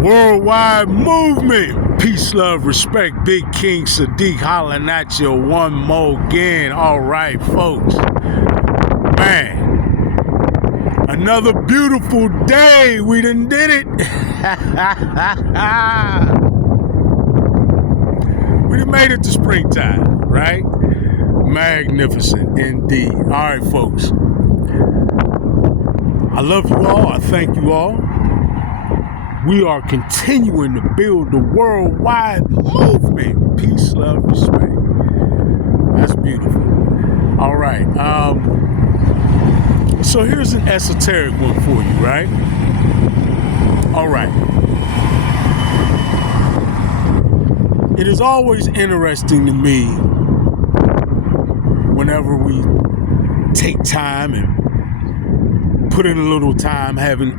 Worldwide movement. Peace, love, respect. Big King Sadiq hollering at you one more again. All right, folks. Man, another beautiful day. We done did it. We done made it to springtime, right? Magnificent indeed. All right, folks. I love you all. I thank you all. We are continuing to build the worldwide movement. Peace, love, respect. That's beautiful. All right. So here's an esoteric one for you, right? All right. It is always interesting to me whenever we take time and put in a little time having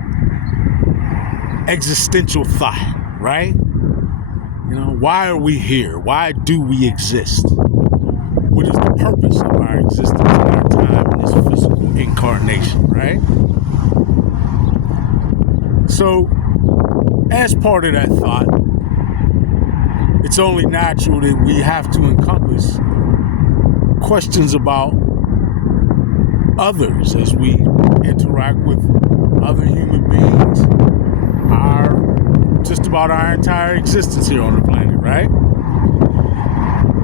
existential thought, right? You know, why are we here? Why do we exist? What is the purpose of our existence and our time in this physical incarnation, right? So, as part of that thought, it's only natural that we have to encompass questions about others as we interact with other human beings, just about our entire existence here on the planet, right?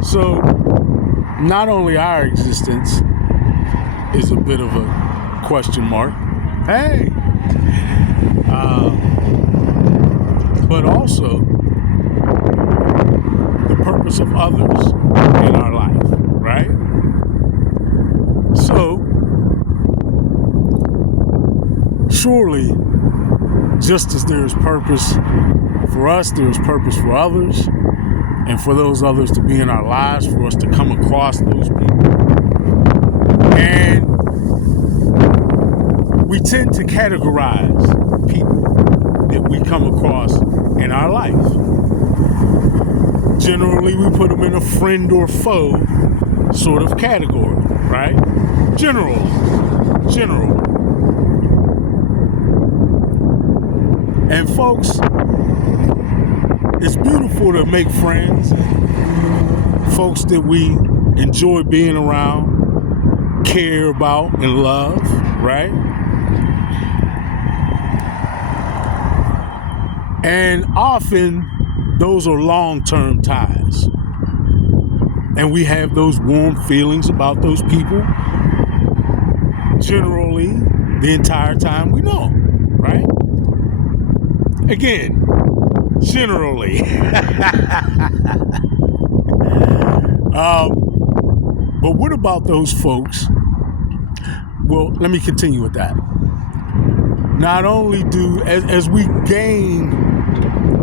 So, not only our existence is a bit of a question mark, hey, but also the purpose of others in our life, right? So, surely, just as there is purpose for us, there is purpose for others, and for those others to be in our lives, for us to come across those people. And we tend to categorize people that we come across in our life. Generally, we put them in a friend or foe sort of category, right? General. And folks, it's beautiful to make friends, folks that we enjoy being around, care about, and love, right? And often, those are long-term ties. And we have those warm feelings about those people, generally, the entire time we know them, right? Again, generally. But what about those folks? Well, let me continue with that. Not only do, as we gain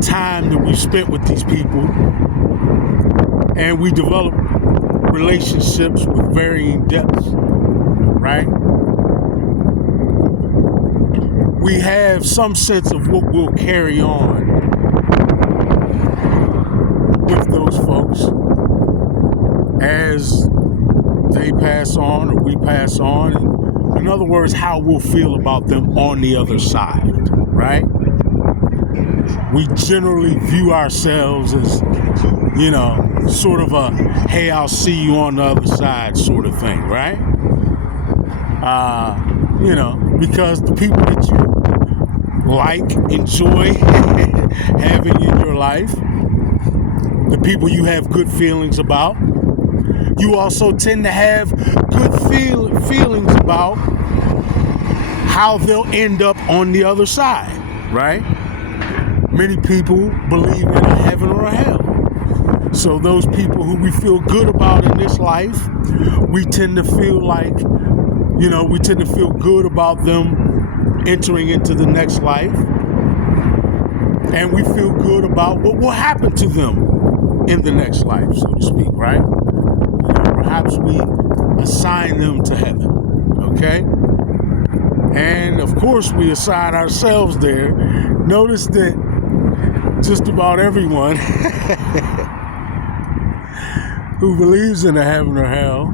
time that we spent with these people, and we develop relationships with varying depths, right? We have some sense of what we'll carry on with those folks as they pass on or we pass on. And in other words, how we'll feel about them on the other side, right? We generally view ourselves as, you know, sort of a, hey, I'll see you on the other side sort of thing, right? You know, because the people that you like, enjoy having in your life, the people you have good feelings about, you also tend to have good feelings about how they'll end up on the other side, right? Many people believe in a heaven or a hell. So those people who we feel good about in this life, we tend to feel like, you know, we tend to feel good about them entering into the next life. And we feel good about what will happen to them in the next life, so to speak, right? You know, perhaps we assign them to heaven, okay? And of course we assign ourselves there. Notice that just about everyone who believes in a heaven or hell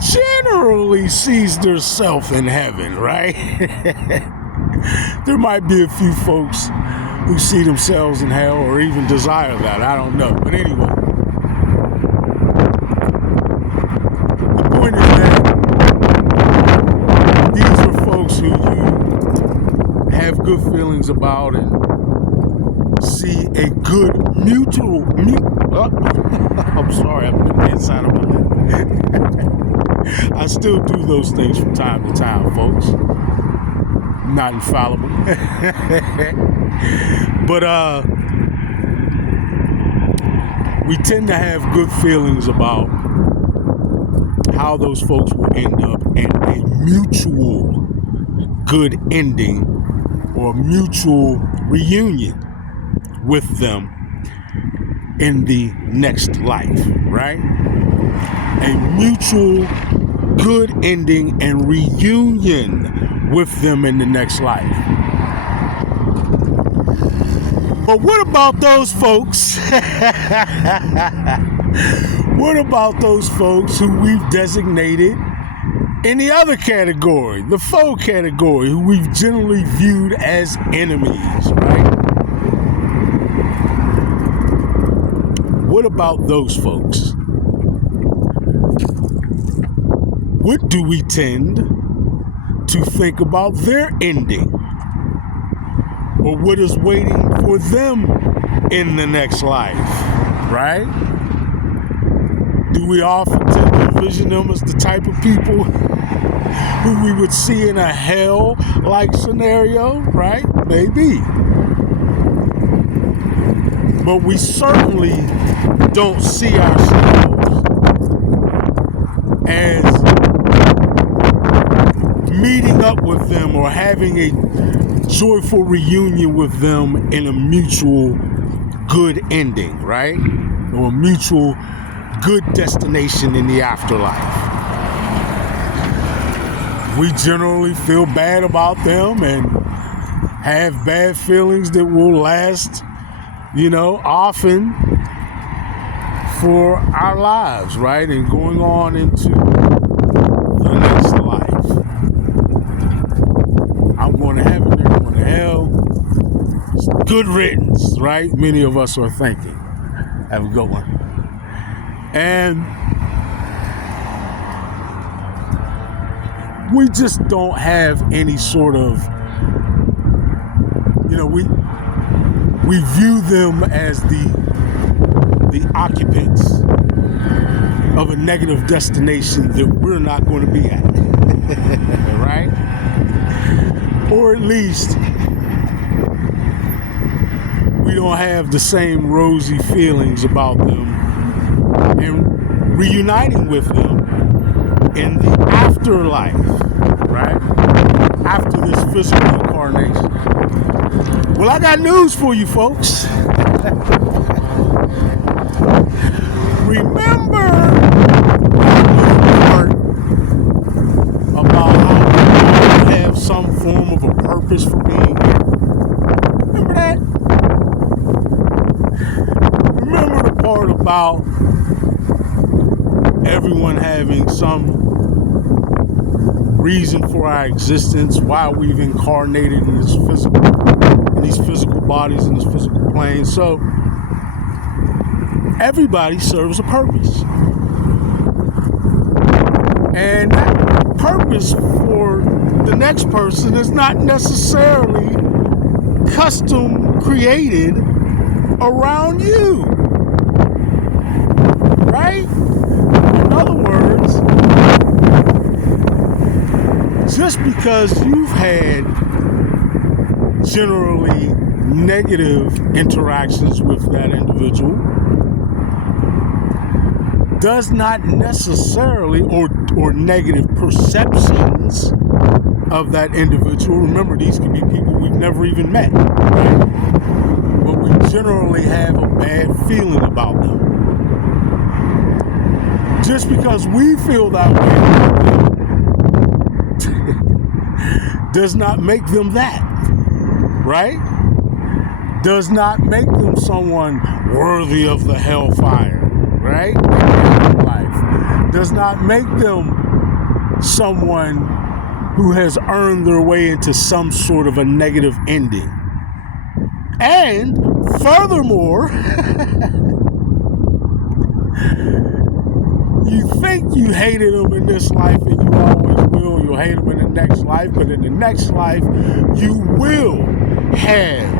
generally sees their self in heaven, right? There might be a few folks who see themselves in hell or even desire that. I don't know. But anyway, the point is that these are folks who you have good feelings about and see a good I'm sorry, I've been inside of my head. I still do those things from time to time, folks. I'm not infallible. But we tend to have good feelings about how those folks will end up in a mutual good ending or mutual reunion with them in the next life, right? A mutual good ending and reunion with them in the next life. But what about those folks? What about those folks who we've designated in the other category, the foe category, who we've generally viewed as enemies, right? What about those folks? What do we tend to think about their ending? Or what is waiting for them in the next life, right? Do we often tend to envision them as the type of people who we would see in a hell-like scenario, right? Maybe. But we certainly don't see ourselves as meeting up with them or having a joyful reunion with them in a mutual good ending, right? Or a mutual good destination in the afterlife. We generally feel bad about them and have bad feelings that will last, often for our lives, right? And going on into the next life. I'm going to heaven, they're going to hell. It's good riddance, right? Many of us are thinking. Have a good one. And we just don't have any sort of, we view them as the occupants of a negative destination that we're not going to be at, right? Or at least we don't have the same rosy feelings about them and reuniting with them in the afterlife, right? After this physical incarnation. Well, I got news for you folks. Remember that little part about how we have some form of a purpose for being here? Remember that? Remember the part about everyone having some reason for our existence, why we've incarnated in these physical bodies, in this physical plane. So everybody serves a purpose. And that purpose for the next person is not necessarily custom created around you. Right? In other words, just because you've had generally negative interactions with that individual does not necessarily, or negative perceptions of that individual. Remember, these can be people we've never even met, right? But we generally have a bad feeling about them. Just because we feel that way does not make them that, right? Does not make them someone worthy of the hellfire, right? Life does not make them someone who has earned their way into some sort of a negative ending. And furthermore, you think you hated them in this life, and you always will. You'll hate them in the next life, but in the next life, you will have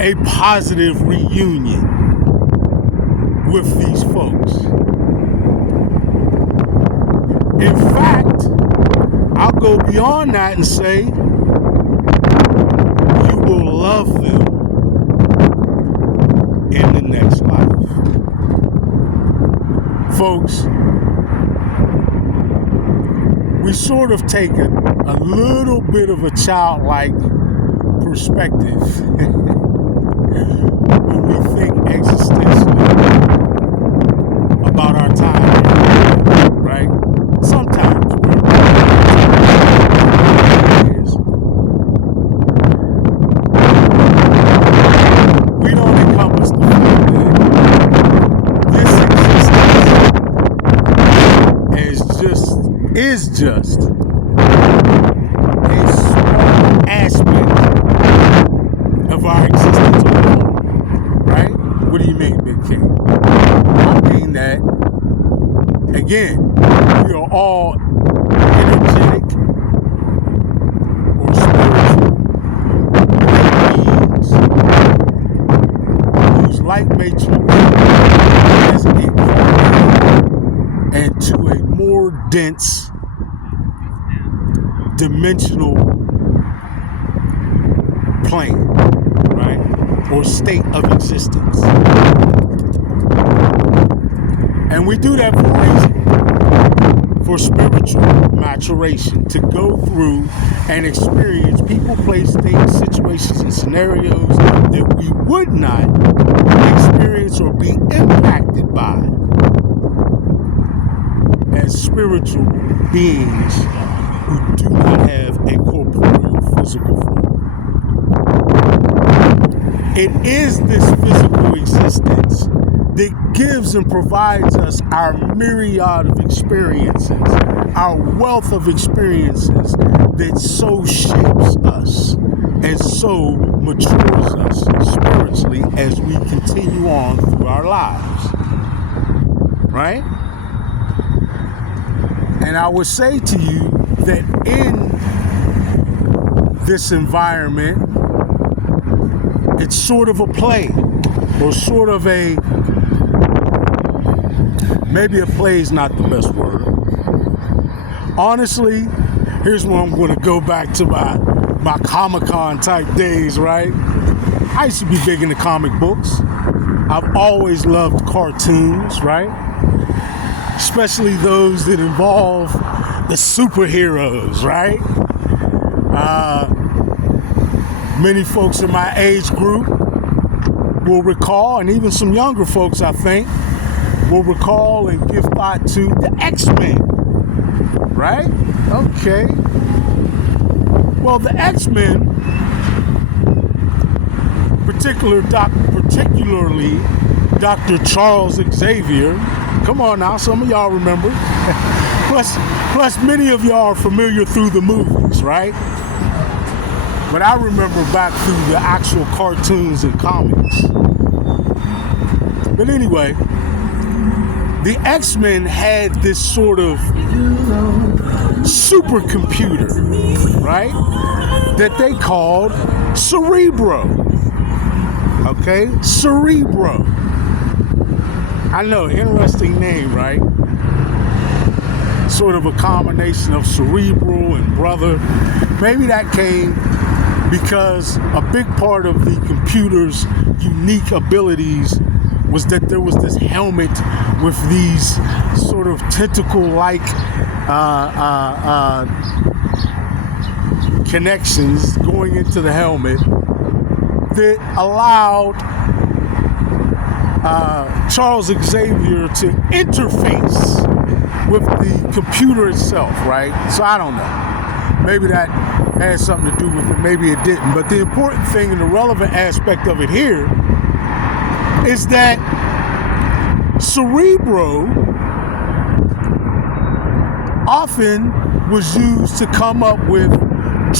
a positive reunion with these folks. In fact, I'll go beyond that and say you will love them in the next life. Folks, we sort of take a little bit of a childlike perspective when we think existentially about our time, right? Sometimes we don't encompass the fact that this existence is just a small aspect of our existence alone, right? What do you mean, Big King? I mean that, again, we are all energetic or spiritual beings whose light matrix has incarnated into a more dense dimensional plane, right? Or state of existence. And we do that for a reason. For spiritual maturation, to go through and experience people, place, things, situations, and scenarios that we would not experience or be impacted by as spiritual beings who do not have a corporeal physical form. It is this physical existence that gives and provides us our myriad of experiences, our wealth of experiences that so shapes us and so matures us spiritually as we continue on through our lives, right? And I would say to you that in this environment, it's sort of a play, or sort of a, maybe a play is not the best word. Honestly, here's where I'm going to go back to my Comic-Con type days, right? I used to be big into comic books. I've always loved cartoons, right? Especially those that involve the superheroes, right? Many folks in my age group will recall, and even some younger folks, I think, will recall and give thought to the X-Men, right? Okay. Well, the X-Men, particularly Dr. Charles Xavier, come on now, some of y'all remember. plus many of y'all are familiar through the movies, right? But I remember back through the actual cartoons and comics. But anyway, the X-Men had this sort of supercomputer, right? That they called Cerebro. Okay? Cerebro. I know, interesting name, right? Sort of a combination of cerebral and brother. Maybe that came because a big part of the computer's unique abilities was that there was this helmet with these sort of tentacle-like connections going into the helmet that allowed Charles Xavier to interface with the computer itself, right? So I don't know. Maybe that had something to do with it, maybe it didn't. But the important thing and the relevant aspect of it here is that Cerebro often was used to come up with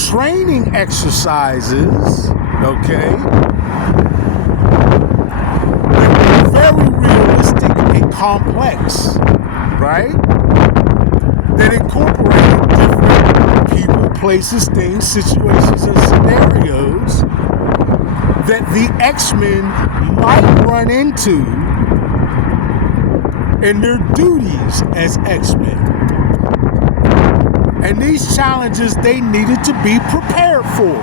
training exercises, okay, that were very realistic and complex, right? That incorporated different people, places, things, situations, and scenarios that the X-Men might run into in their duties as X-Men. And these challenges they needed to be prepared for.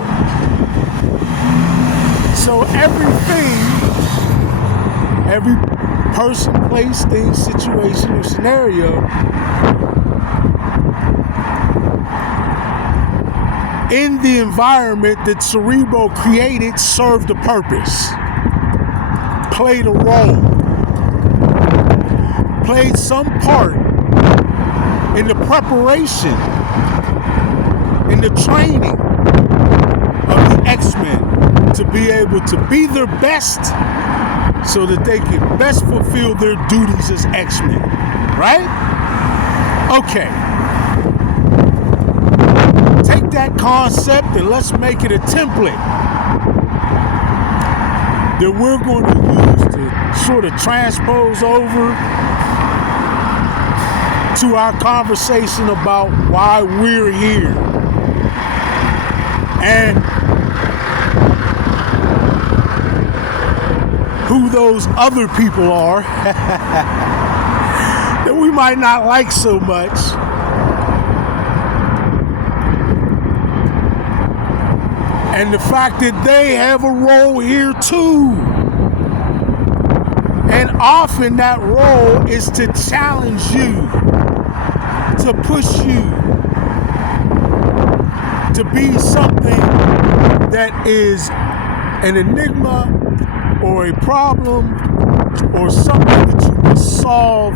So everything, every person, place, thing, situation, or scenario in the environment that Cerebro created served a purpose, played a role, played some part in the preparation, in the training of the X-Men to be able to be their best so that they can best fulfill their duties as X-Men, right? Okay. Take that concept and let's make it a template that we're going to use to sort of transpose over to our conversation about why we're here and who those other people are that we might not like so much. And the fact that they have a role here too. And often that role is to challenge you, to push you, to be something that is an enigma or a problem or something that you must solve,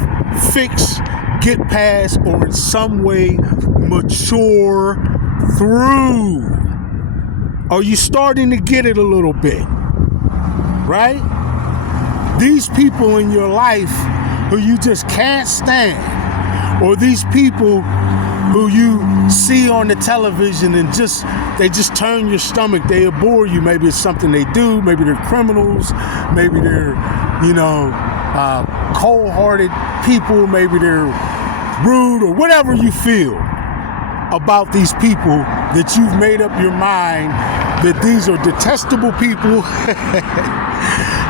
fix, get past, or in some way mature through. Are you starting to get it a little bit? Right? These people in your life who you just can't stand, or these people who you see on the television and they just turn your stomach, they abhor you. Maybe it's something they do, maybe they're criminals, maybe they're, cold-hearted people, maybe they're rude, or whatever you feel about these people that you've made up your mind that these are detestable people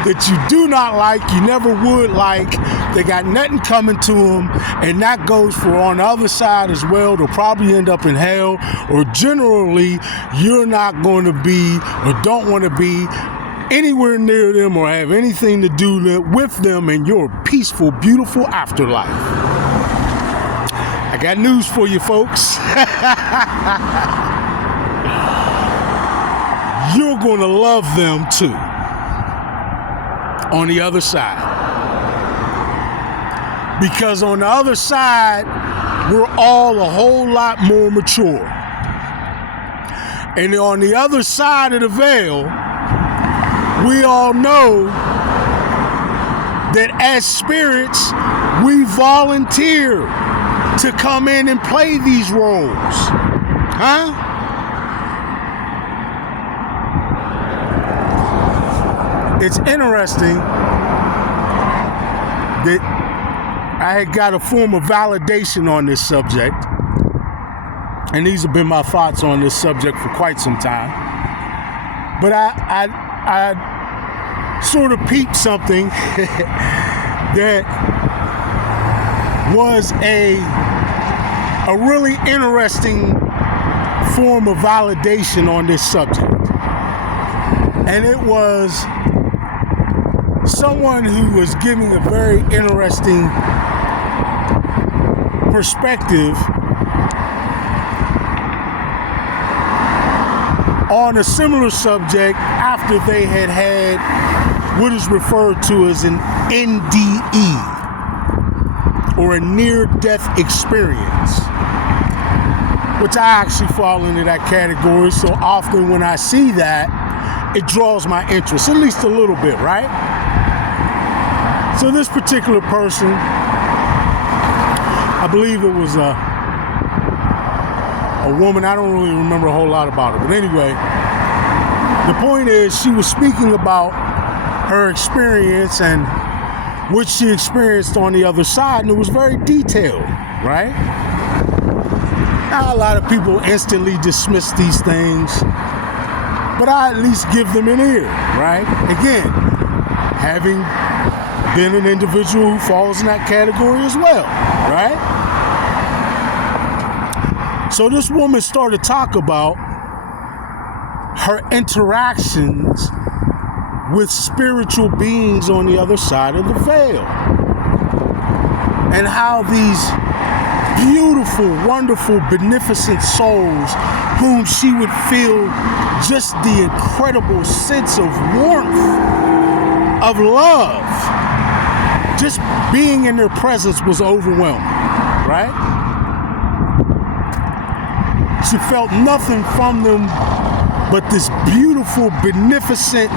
that you do not like, you never would like, they got nothing coming to them, and that goes for on the other side as well. They'll probably end up in hell, or generally you're not going to be or don't want to be anywhere near them or have anything to do with them in your peaceful, beautiful afterlife. I got news for you folks. You're going to love them too on the other side. Because on the other side, we're all a whole lot more mature. And on the other side of the veil, we all know that as spirits, we volunteer to come in and play these roles. Huh? It's interesting that I had got a form of validation on this subject, and these have been my thoughts on this subject for quite some time. But I sort of peeped something that was a really interesting form of validation on this subject. And it was someone who was giving a very interesting perspective on a similar subject after they had what is referred to as an NDE, or a near-death experience, which I actually fall into that category. So often when I see that, it draws my interest, at least a little bit, right? So this particular person, I believe it was a woman. I don't really remember a whole lot about her. But anyway, the point is she was speaking about her experience and what she experienced on the other side, and it was very detailed, right? Now, a lot of people instantly dismiss these things, but I at least give them an ear, right? Again, having been an individual who falls in that category as well, right? So this woman started to talk about her interactions with spiritual beings on the other side of the veil, and how these beautiful, wonderful, beneficent souls whom she would feel just the incredible sense of warmth, of love, just being in their presence was overwhelming, right? She felt nothing from them but this beautiful, beneficent,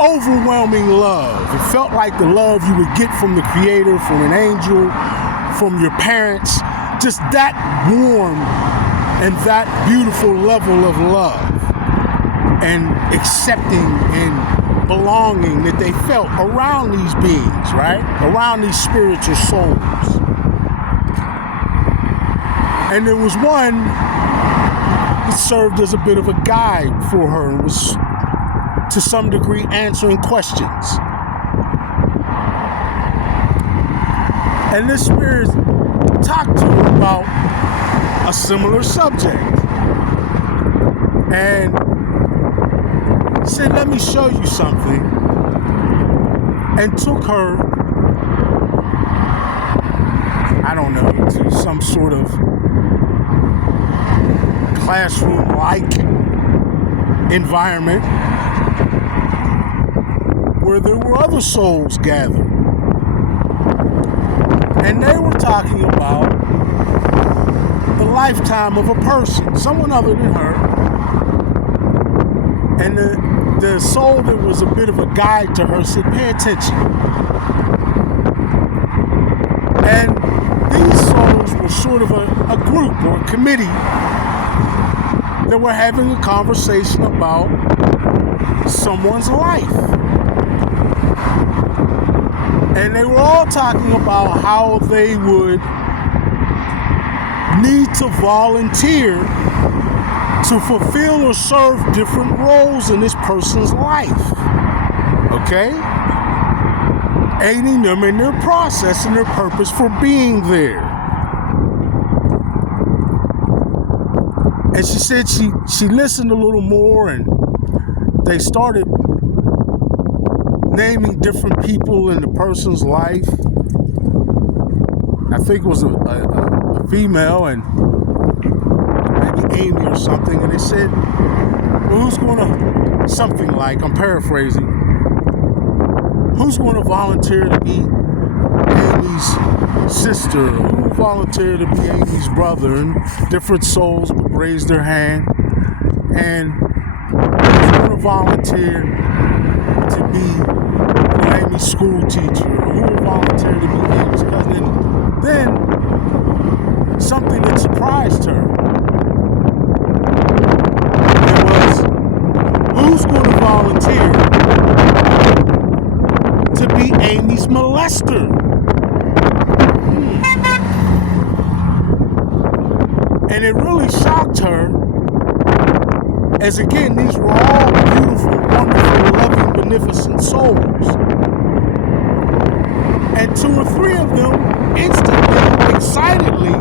overwhelming love. It felt like the love you would get from the Creator, from an angel, from your parents. Just that warm and that beautiful level of love and accepting and belonging that they felt around these beings, right? Around these spiritual souls. And there was one that served as a bit of a guide for her and was to some degree answering questions. And this spirit talked to her about a similar subject and said, let me show you something, and took her, I don't know, to some sort of classroom-like environment where there were other souls gathered. And they were talking about the lifetime of a person, someone other than her. And the soul that was a bit of a guide to her said, pay attention. And these souls were sort of a group or a committee that were having a conversation about someone's life. And they were all talking about how they would need to volunteer to fulfill or serve different roles in this person's life. Okay? Aiding them in their process and their purpose for being there. And she said she listened a little more, and they started naming different people in the person's life. I think it was a female, and maybe Amy or something. And they said, well, who's going to, something like, I'm paraphrasing, who's going to volunteer to be Amy's sister? Who will volunteer to be Amy's brother? And different souls would raise their hand. And who's going to volunteer to be Amy's school teacher? Who will volunteer to be Amy's cousin? Then something that surprised her. It was, who's going to volunteer to be Amy's molester? And it really shocked her, as again, these were all beautiful, wonderful, loving, beneficent souls. And 2 or 3 of them instantly, excitedly,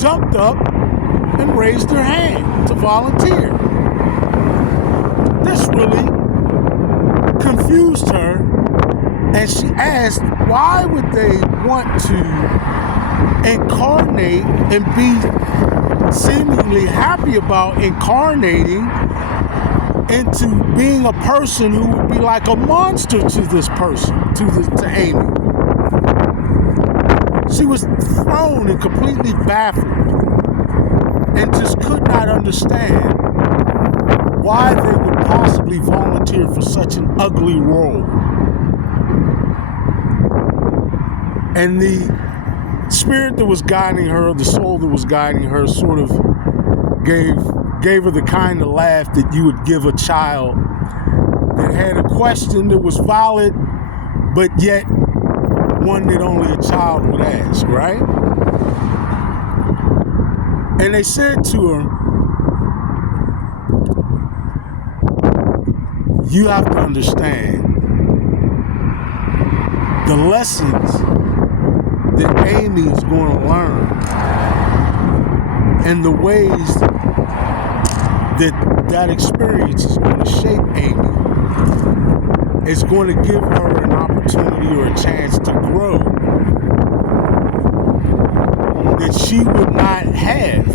jumped up and raised their hand to volunteer. This really confused her, and she asked, why would they want to incarnate and be seemingly happy about incarnating into being a person who would be like a monster to this person, to Amy? She was thrown and completely baffled and just could not understand why they would possibly volunteer for such an ugly role. And the spirit that was guiding her, the soul that was guiding her, sort of gave her the kind of laugh that you would give a child that had a question that was valid, but yet one that only a child would ask, right? And they said to her, you have to understand the lessons that Amy is going to learn and the ways that experience is going to shape Amy is going to give her an opportunity or a chance to grow that she would not have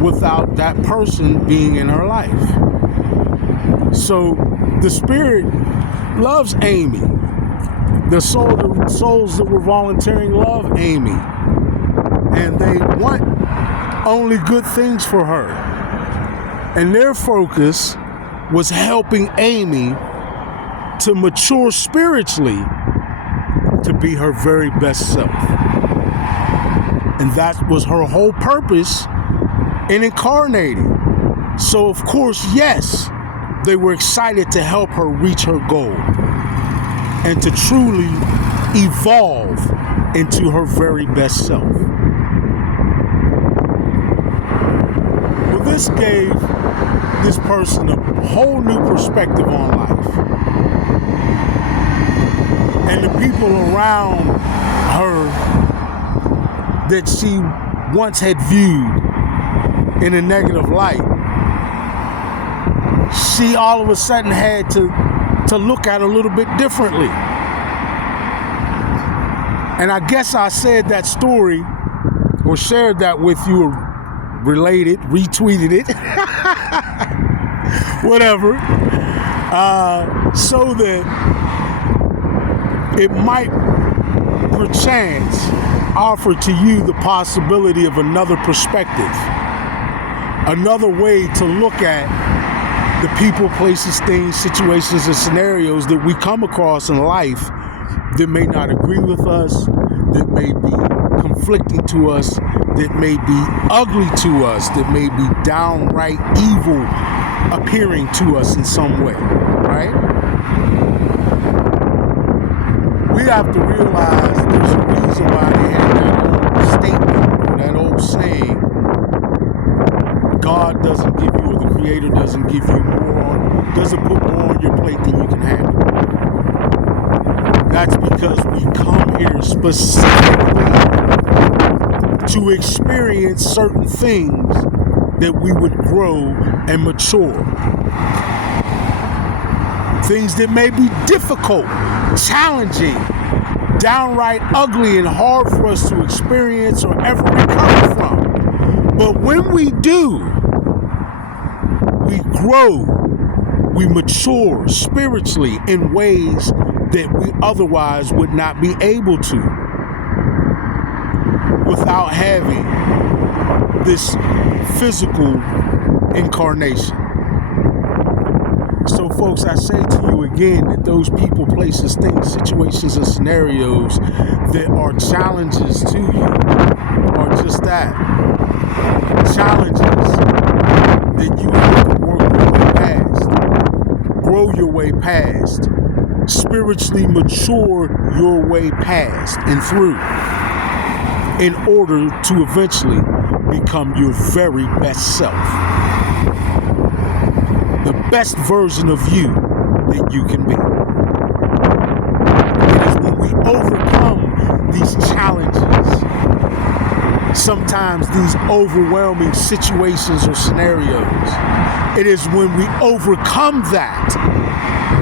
without that person being in her life. So the spirit loves Amy. The souls that were volunteering love Amy. And they want only good things for her. And their focus was helping Amy to mature spiritually to be her very best self. And that was her whole purpose in incarnating. So of course, yes, they were excited to help her reach her goal and to truly evolve into her very best self. Well, this gave this person a whole new perspective on life. And the people around her that she once had viewed in a negative light, she all of a sudden had to look at a little bit differently. And I guess I said that story or shared that with you, or related, retweeted it, whatever, so that it might perchance offer to you the possibility of another perspective, another way to look at the people, places, things, situations, and scenarios that we come across in life that may not agree with us, that may be conflicting to us, that may be ugly to us, that may be downright evil appearing to us in some way, right? We have to realize there's a reason why they had that old statement, or that old saying, God doesn't give you, or the Creator doesn't give you doesn't put more on your plate than you can handle. That's because we come here specifically to experience certain things that we would grow and mature. Things that may be difficult, challenging, downright ugly, and hard for us to experience or ever recover from. But when we do, we grow, we mature spiritually in ways that we otherwise would not be able to without having this physical incarnation. So folks, I say to you again that those people, places, things, situations, and scenarios that are challenges to you are just that. Challenges that you have to work your way past, grow your way past, spiritually mature your way past and through, in order to eventually become your very best self. The best version of you that you can be. It is when we overcome these challenges, sometimes these overwhelming situations or scenarios, it is when we overcome that,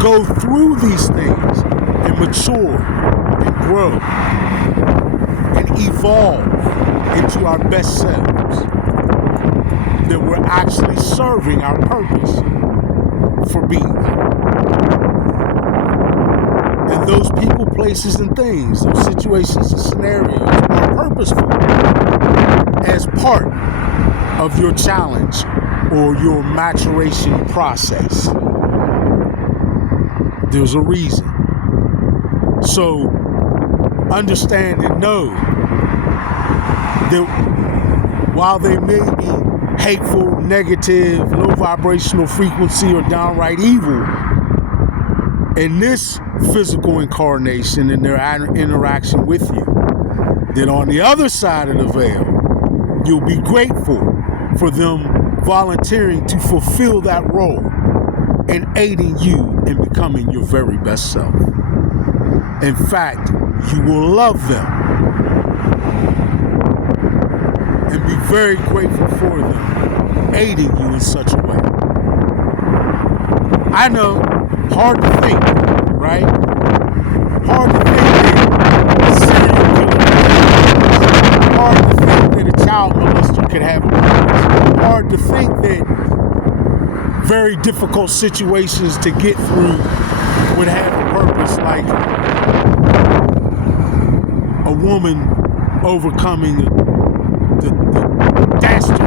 go through these things and mature and grow and evolve into our best selves, that we're actually serving our purpose for being. And those people, places, and things, those situations and scenarios are purposeful as part of your challenge or your maturation process. There's a reason. So understand and know that while they may be hateful, negative, low vibrational frequency, or downright evil, in this physical incarnation and their interaction with you, then on the other side of the veil, you'll be grateful for them volunteering to fulfill that role and aiding you in becoming your very best self. In fact, you will love them and be very grateful for them aiding you in such a way. I know, hard to think, right? Hard to think that serial killer, hard to think that a child molester could have a purpose. Hard to think that very difficult situations to get through would have a purpose, like a woman overcoming the dastardly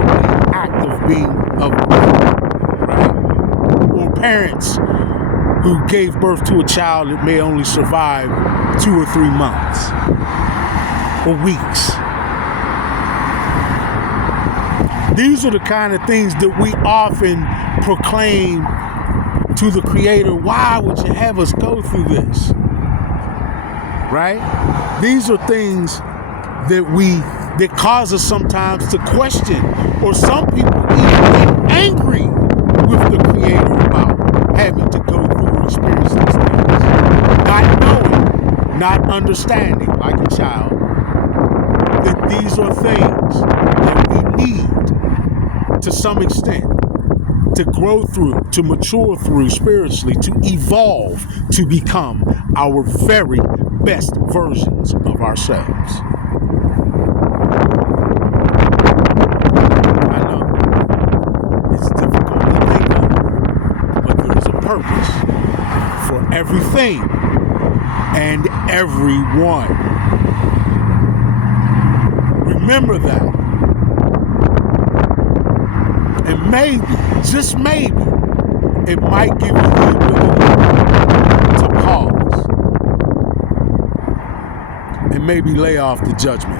act of being a woman, right? Or parents who gave birth to a child that may only survive 2 or 3 months or weeks. These are the kind of things that we often proclaim to the Creator. Why would you have us go through this? Right? These are things that cause us sometimes to question, or some people even get angry with the Creator about having to go through or experience these things. Not knowing, not understanding, like a child, that these are things that we need to some extent to grow through, to mature through spiritually, to evolve, to become our very best versions of ourselves. I know it's difficult to think of, but there is a purpose for everything and everyone. Remember that. And maybe, just maybe, it might give you the ability to pause and maybe lay off the judgment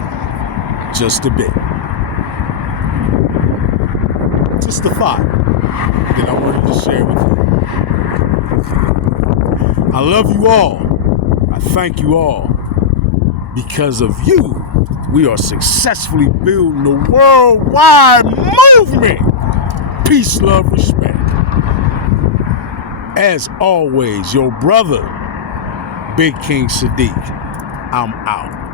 just a bit. Just a thought that I wanted to share with you. I love you all. I thank you all. Because of you, we are successfully building a worldwide movement. Peace, love, respect. As always, your brother, Big King Sadiq. I'm out.